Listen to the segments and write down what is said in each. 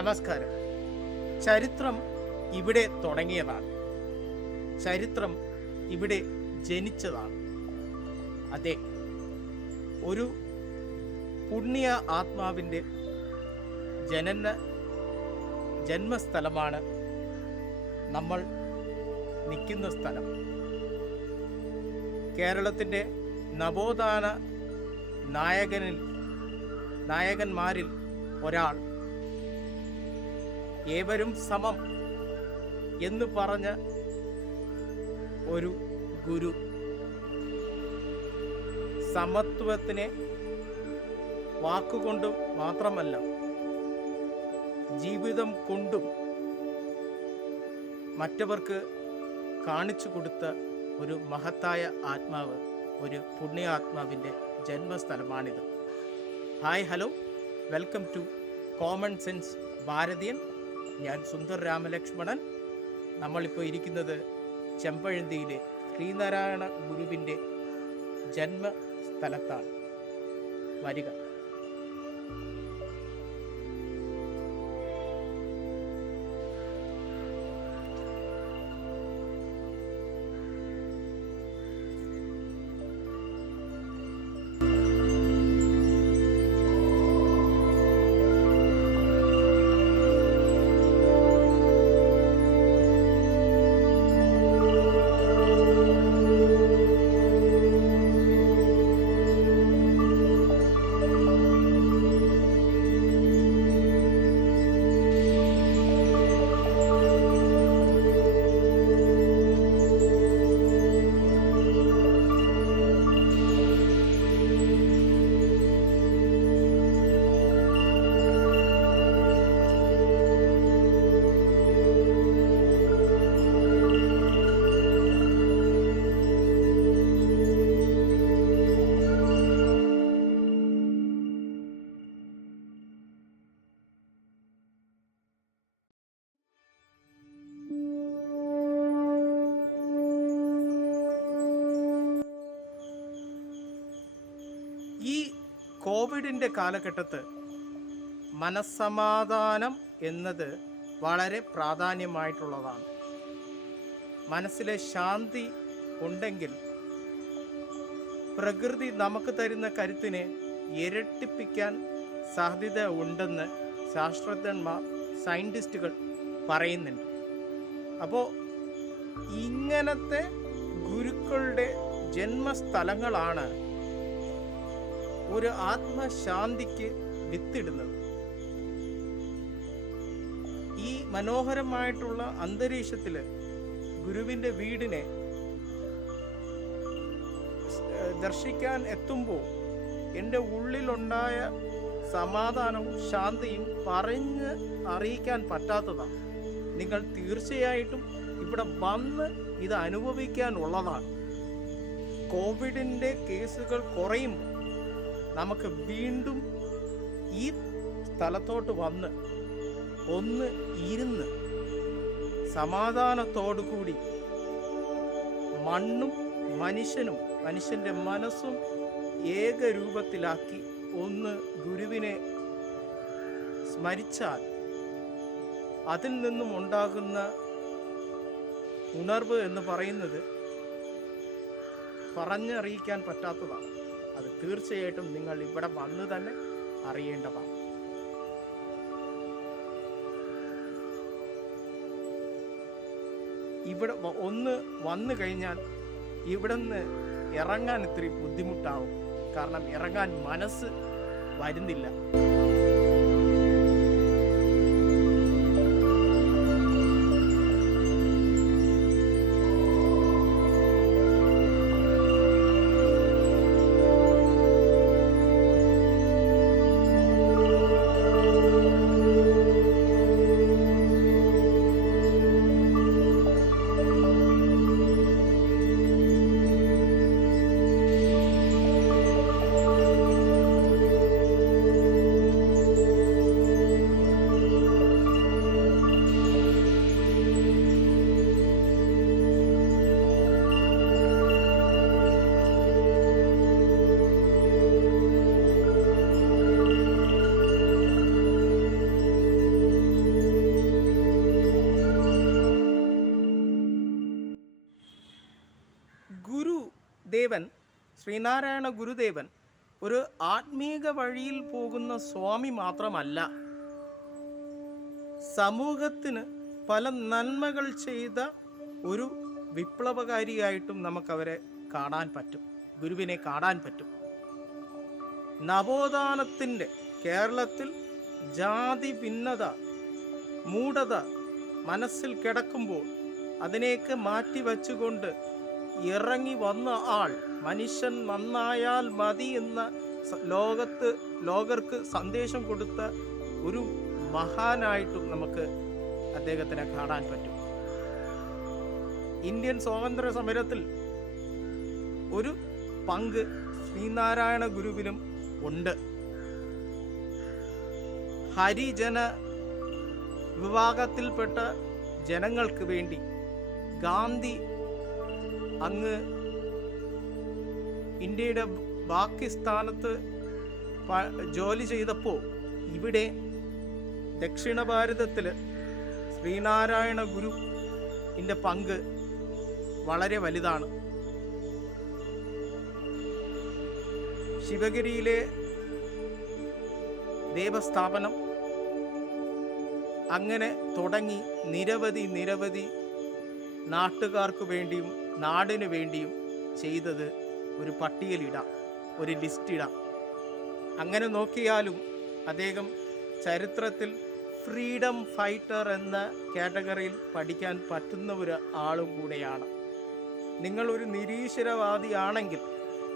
നമസ്കാരം. ചരിത്രം ഇവിടെ തുടങ്ങിയതാണ്. ചരിത്രം ഇവിടെ ജനിച്ചതാണ്. അതെ, ഒരു പുണ്യ ആത്മാവിൻ്റെ ജന്മസ്ഥലമാണ് നമ്മൾ നിൽക്കുന്ന സ്ഥലം. കേരളത്തിൻ്റെ നവോത്ഥാന നായകന്മാരിൽ ഒരാൾ, ഏവരും സമം എന്ന് പറഞ്ഞ ഒരു ഗുരു, സമത്വത്തിനെ വാക്കുകൊണ്ടും മാത്രമല്ല ജീവിതം കൊണ്ടും മറ്റവർക്ക് കാണിച്ചു കൊടുത്ത ഒരു മഹത്തായ ആത്മാവ്, ഒരു പുണ്യാത്മാവിൻ്റെ ജന്മസ്ഥലമാണിത്. Hi, hello, welcome to common sense Bharatiyan. ഞാൻ സുന്ദർ രാമലക്ഷ്മണൻ. നമ്മളിപ്പോൾ ഇരിക്കുന്നത് ചെമ്പഴന്തിയിലെ ശ്രീനാരായണ ഗുരുവിൻ്റെ ജന്മസ്ഥലത്താണ്. വരിക. ഈ കോവിഡിൻ്റെ കാലഘട്ടത്ത് മനസ്സമാധാനം എന്നത് വളരെ പ്രാധാന്യമായിട്ടുള്ളതാണ്. മനസ്സിലെ ശാന്തി ഉണ്ടെങ്കിൽ പ്രകൃതി നമുക്ക് തരുന്ന കരുത്തിനെ ഇരട്ടിപ്പിക്കാൻ സാധ്യത ഉണ്ടെന്ന് ശാസ്ത്രജ്ഞന്മാർ, സയൻറ്റിസ്റ്റുകൾ പറയുന്നുണ്ട്. അപ്പോൾ ഇങ്ങനത്തെ ഗുരുക്കളുടെ ജന്മസ്ഥലങ്ങളാണ് ഒരു ആത്മശാന്തിക്ക് വിത്തിടുന്നത്. ഈ മനോഹരമായിട്ടുള്ള അന്തരീക്ഷത്തിൽ ഗുരുവിൻ്റെ വീടിനെ ദർശിക്കാൻ എത്തുമ്പോൾ എൻ്റെ ഉള്ളിലുണ്ടായ സമാധാനവും ശാന്തിയും പറഞ്ഞ് അറിയിക്കാൻ പറ്റാത്തതാണ്. നിങ്ങൾ തീർച്ചയായിട്ടും ഇവിടെ വന്ന് ഇത് അനുഭവിക്കാനുള്ളതാണ്. കോവിഡിൻ്റെ കേസുകൾ കുറയുമ്പോൾ നമുക്ക് വീണ്ടും ഈ സ്ഥലത്തോട്ട് വന്ന് ഒന്ന് ഇരുന്ന് സമാധാനത്തോടു കൂടി മണ്ണും മനുഷ്യനും മനുഷ്യൻ്റെ മനസ്സും ഏകരൂപത്തിലാക്കി ഒന്ന് ഗുരുവിനെ സ്മരിച്ചാൽ അതിൽ നിന്നും ഉണ്ടാകുന്ന ഉണർവ് എന്ന് പറയുന്നത് പറഞ്ഞറിയിക്കാൻ പറ്റാത്തതാണ്. അത് തീർച്ചയായിട്ടും നിങ്ങൾ ഇവിടെ വന്ന് തന്നെ അറിയേണ്ടതാണ്. ഇവിടെ ഒന്ന് വന്നു കഴിഞ്ഞാൽ ഇവിടെ നിന്ന് ഇറങ്ങാൻ ഇത്തിരി ബുദ്ധിമുട്ടാവും. കാരണം ഇറങ്ങാൻ മനസ്സ് വരുന്നില്ല. ദേവൻ, ശ്രീനാരായണ ഗുരുദേവൻ ഒരു ആത്മീക വഴിയിൽ പോകുന്ന സ്വാമി മാത്രമല്ല, സമൂഹത്തിന് പല നന്മകൾ ചെയ്ത ഒരു വിപ്ലവകാരിയായിട്ടും നമുക്കവരെ കാണാൻ പറ്റും, ഗുരുവിനെ കാണാൻ പറ്റും. നവോത്ഥാനത്തിൻ്റെ കേരളത്തിൽ ജാതി ഭിന്നത, മൂഢത മനസ്സിൽ കിടക്കുമ്പോൾ അതിനെയൊക്കെ മാറ്റിവെച്ചുകൊണ്ട് ഇറങ്ങി വന്ന ആൾ, മനുഷ്യൻ നന്നായാൽ മതി എന്ന ലോകർക്ക് സന്ദേശം കൊടുത്ത ഒരു മഹാനായിട്ടും നമുക്ക് അദ്ദേഹത്തിനെ കാണാൻ പറ്റും. ഇന്ത്യൻ സ്വാതന്ത്ര്യ സമരത്തിൽ ഒരു പങ്ക് ശ്രീനാരായണ ഗുരുവിനും ഉണ്ട്. ഹരിജന വിഭാഗത്തിൽപ്പെട്ട ജനങ്ങൾക്ക് വേണ്ടി ഗാന്ധി അങ്ങ് ഇന്ത്യയുടെ ബാക്കി സ്ഥാനത്ത് ജോലി ചെയ്തപ്പോൾ ഇവിടെ ദക്ഷിണ ഭാരതത്തിൽ ശ്രീനാരായണ ഗുരുവിൻ്റെ പങ്ക് വളരെ വലുതാണ്. ശിവഗിരിയിലെ ദേവസ്ഥാപനം അങ്ങനെ തുടങ്ങി നിരവധി നാട്ടുകാർക്ക് വേണ്ടിയും നാടിനു വേണ്ടിയും ചെയ്തത് ഒരു പട്ടികയിലിടാം, ഒരു ലിസ്റ്റിടാം. അങ്ങനെ നോക്കിയാലും അദ്ദേഹം ചരിത്രത്തിൽ ഫ്രീഡം ഫൈറ്റർ എന്ന കാറ്റഗറിയിൽ പഠിക്കാൻ പറ്റുന്ന ഒരു ആളും കൂടെയാണ്. നിങ്ങളൊരു നിരീശ്വരവാദിയാണെങ്കിൽ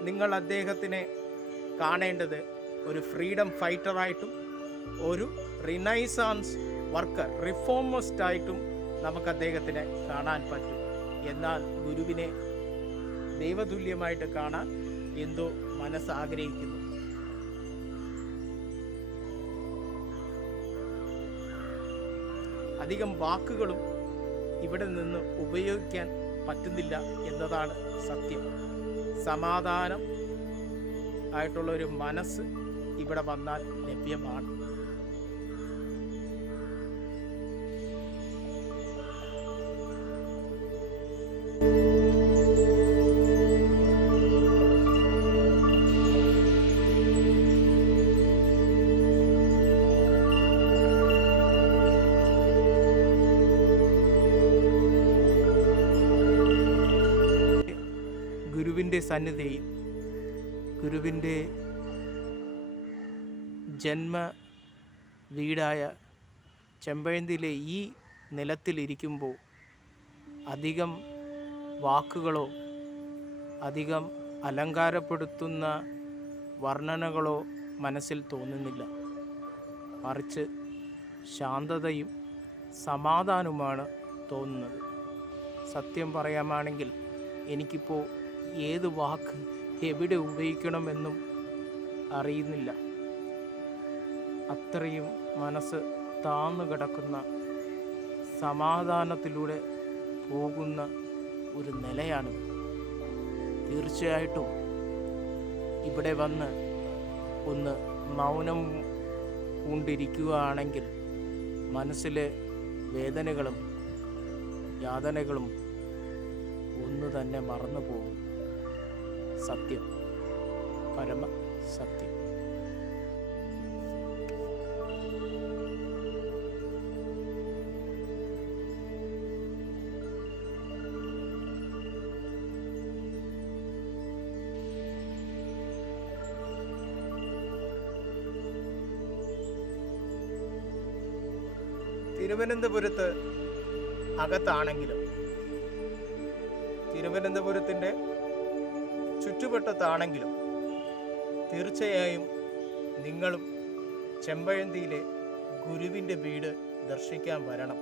നിങ്ങൾ അദ്ദേഹത്തിനെ കാണേണ്ടത് ഒരു ഫ്രീഡം ഫൈറ്ററായിട്ടും ഒരു റിനൈസാൻസ് വർക്കർ, റിഫോമിസ്റ്റായിട്ടും നമുക്ക് അദ്ദേഹത്തിനെ കാണാൻ പറ്റും. എന്നാൽ ഗുരുവിനെ ദൈവതുല്യമായിട്ട് കാണാൻ എന്തോ മനസ്സ് ആഗ്രഹിക്കുന്നു. അധികം വാക്കുകളും ഇവിടെ നിന്ന് ഉപയോഗിക്കാൻ പറ്റുന്നില്ല എന്നതാണ് സത്യം. സമാധാനം ആയിട്ടുള്ള ഒരു മനസ്സ് ഇവിടെ വന്നാൽ ലഭ്യമാണ്. ഗുരുവിൻ്റെ സന്നിധിയിൽ, ഗുരുവിൻ്റെ ജന്മ വീടായ ചെമ്പഴന്തിയിലെ ഈ നിലത്തിലിരിക്കുമ്പോൾ അധികം വാക്കുകളോ അധികം അലങ്കാരപ്പെടുത്തുന്ന വർണ്ണനകളോ മനസ്സിൽ തോന്നുന്നില്ല. മറിച്ച് ശാന്തതയും സമാധാനവുമാണ് തോന്നുന്നത്. സത്യം പറയാമാണെങ്കിൽ എനിക്കിപ്പോൾ ഏത് വാക്ക് എവിടെ ഉപയോഗിക്കണമെന്നും അറിയുന്നില്ല. അത്രയും മനസ്സ് താന്നു കിടക്കുന്ന, സമാധാനത്തിലൂടെ പോകുന്ന ഒരു നിലയാണിത്. തീർച്ചയായിട്ടും ഇവിടെ വന്ന് ഒന്ന് മൗനം പൂണ്ടിരിക്കുകയാണെങ്കിൽ മനസ്സിലെ വേദനകളും യാതനകളും ഒന്നു തന്നെ മറന്നു പോകും. സത്യം, പരമ സത്യം. തിരുവനന്തപുരത്ത് അകത്താണെങ്കിലും തിരുവനന്തപുരത്തിൻ്റെ ചുറ്റുവട്ടത്താണെങ്കിലും തീർച്ചയായും നിങ്ങളും ചെമ്പഴന്തിയിലെ ഗുരുവിൻ്റെ വീട് ദർശിക്കാൻ വരണം.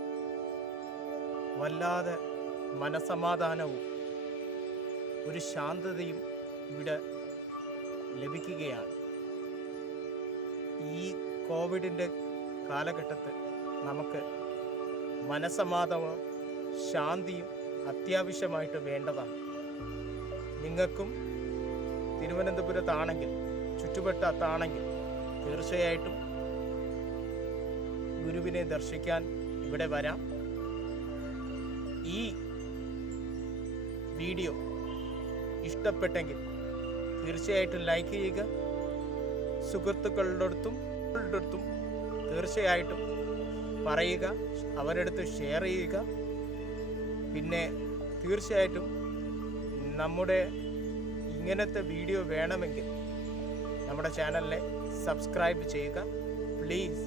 വല്ലാതെ മനസമാധാനവും ഒരു ശാന്തതയും ഇവിടെ ലഭിക്കുകയാണ്. ഈ കോവിഡിൻ്റെ കാലഘട്ടത്തിൽ നമുക്ക് മനസമാധാനവും ശാന്തിയും അത്യാവശ്യമായിട്ട് വേണ്ടതാണ്. നിങ്ങൾക്കും തിരുവനന്തപുരത്താണെങ്കിൽ ചുറ്റുവട്ടത്താണെങ്കിൽ തീർച്ചയായിട്ടും ഗുരുവിനെ ദർശിക്കാൻ ഇവിടെ വരാം. ഈ വീഡിയോ ഇഷ്ടപ്പെട്ടെങ്കിൽ തീർച്ചയായിട്ടും ലൈക്ക് ചെയ്യുക. സുഹൃത്തുക്കളുടെ അടുത്തും തീർച്ചയായിട്ടും പറയുക, അവരുടെ അടുത്ത് ഷെയർ ചെയ്യുക. പിന്നെ തീർച്ചയായിട്ടും നമ്മുടെ ഇങ്ങനത്തെ വീഡിയോ വേണമെങ്കിൽ നമ്മുടെ ചാനലിനെ സബ്സ്ക്രൈബ് ചെയ്യുക. Please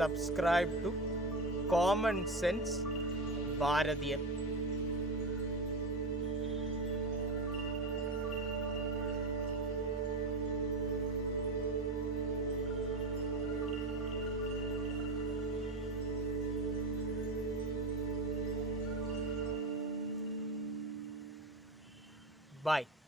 subscribe to common sense Bharatiyan. Bye.